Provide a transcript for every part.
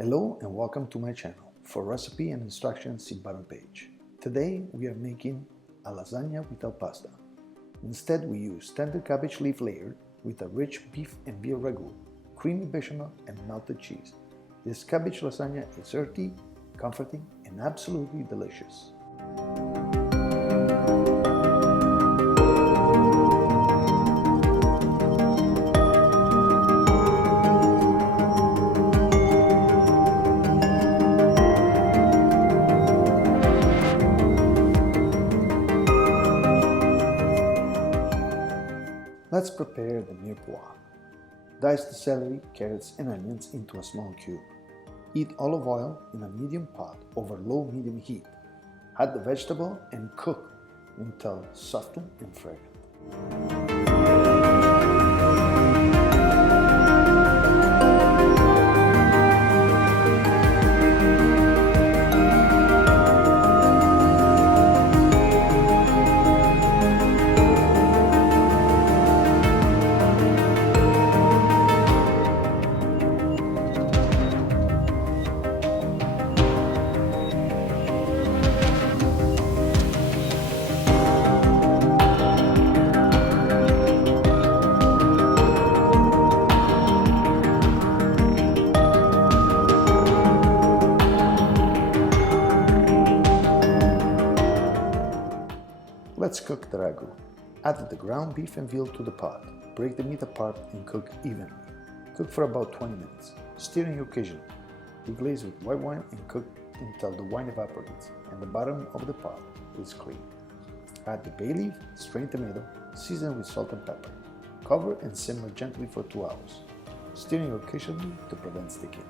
Hello and welcome to my channel. For recipe and instructions, see bottom page. Today we are making a lasagna without pasta. Instead we use tender cabbage leaf layered with a rich beef and veal ragu, creamy bechamel and melted cheese. This cabbage lasagna is earthy, comforting and absolutely delicious. Let's prepare the mirepoix. Dice the celery, carrots and onions into a small cube. Heat olive oil in a medium pot over low-medium heat. Add the vegetable and cook until softened and fragrant. Let's cook the ragu. Add the ground beef and veal to the pot. Break the meat apart and cook evenly. Cook for about 20 minutes, stirring occasionally. Deglaze with white wine and cook until the wine evaporates and the bottom of the pot is clean. Add the bay leaf, strained tomato, season with salt and pepper. Cover and simmer gently for 2 hours, stirring occasionally to prevent sticking.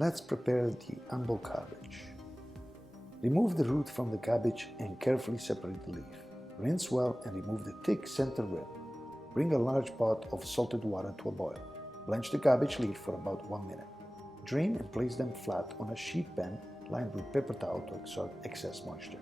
Let's prepare the humble cabbage. Remove the root from the cabbage and carefully separate the leaf. Rinse well and remove the thick center rib. Bring a large pot of salted water to a boil. Blanch the cabbage leaf for about 1 minute. Drain and place them flat on a sheet pan lined with paper towel to absorb excess moisture.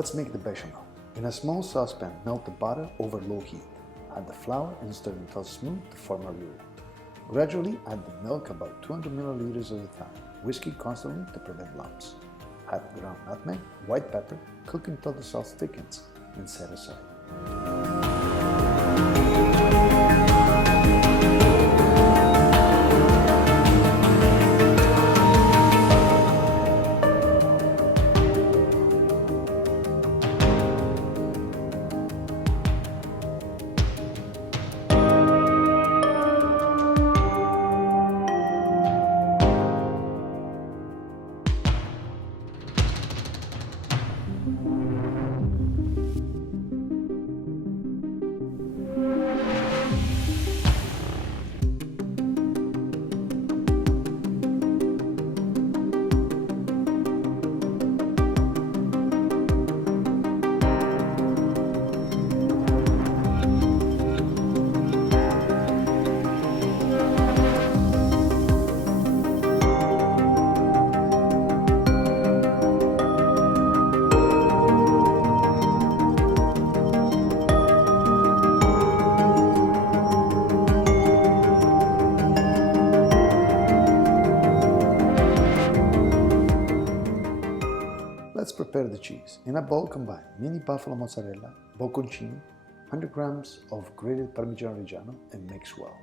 Let's make the bechamel. In a small saucepan, melt the butter over low heat. Add the flour and stir until smooth to form a roux. Gradually add the milk about 200 milliliters at a time, whisking constantly to prevent lumps. Add ground nutmeg, white pepper, cook until the sauce thickens, and set aside. Let's prepare the cheese. In a bowl, combine mini buffalo mozzarella, bocconcini, 100 grams of grated Parmigiano Reggiano, and mix well.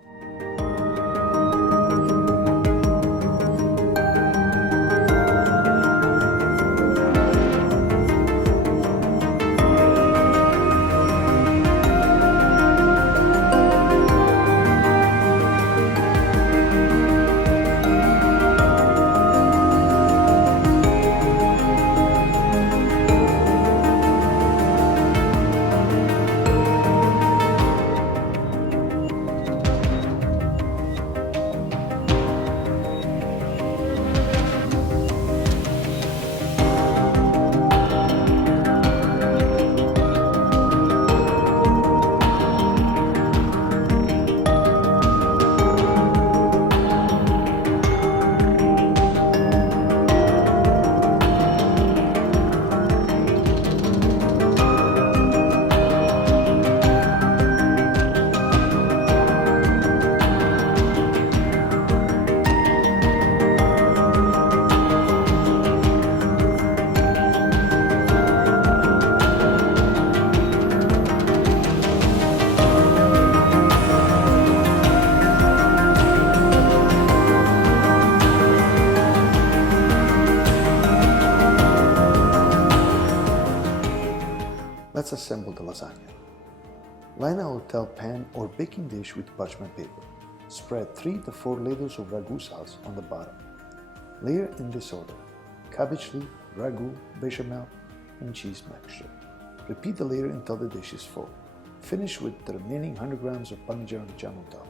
Let's assemble the lasagna. Line a hotel pan or baking dish with parchment paper. Spread 3 to 4 layers of ragu sauce on the bottom. Layer in this order: cabbage leaf, ragu, bechamel, and cheese mixture. Repeat the layer until the dish is full. Finish with the remaining 100 grams of Parmigiano Reggiano on top.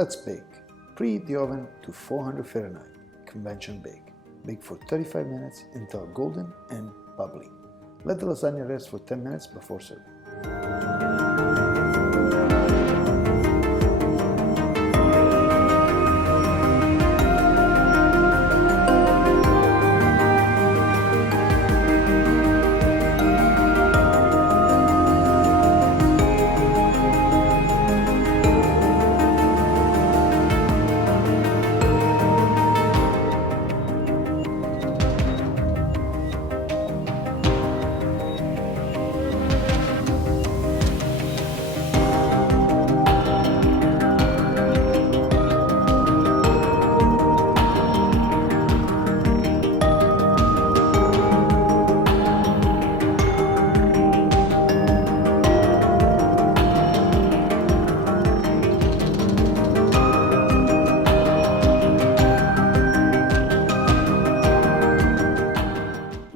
Let's bake. Preheat the oven to 400 Fahrenheit. Convention bake. Bake for 35 minutes until golden and bubbly. Let the lasagna rest for 10 minutes before serving.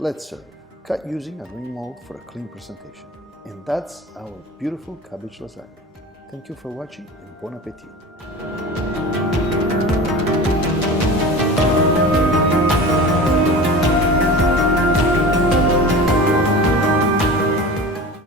Let's serve. Cut using a ring mold for a clean presentation. And that's our beautiful cabbage lasagna. Thank you for watching and bon appetit.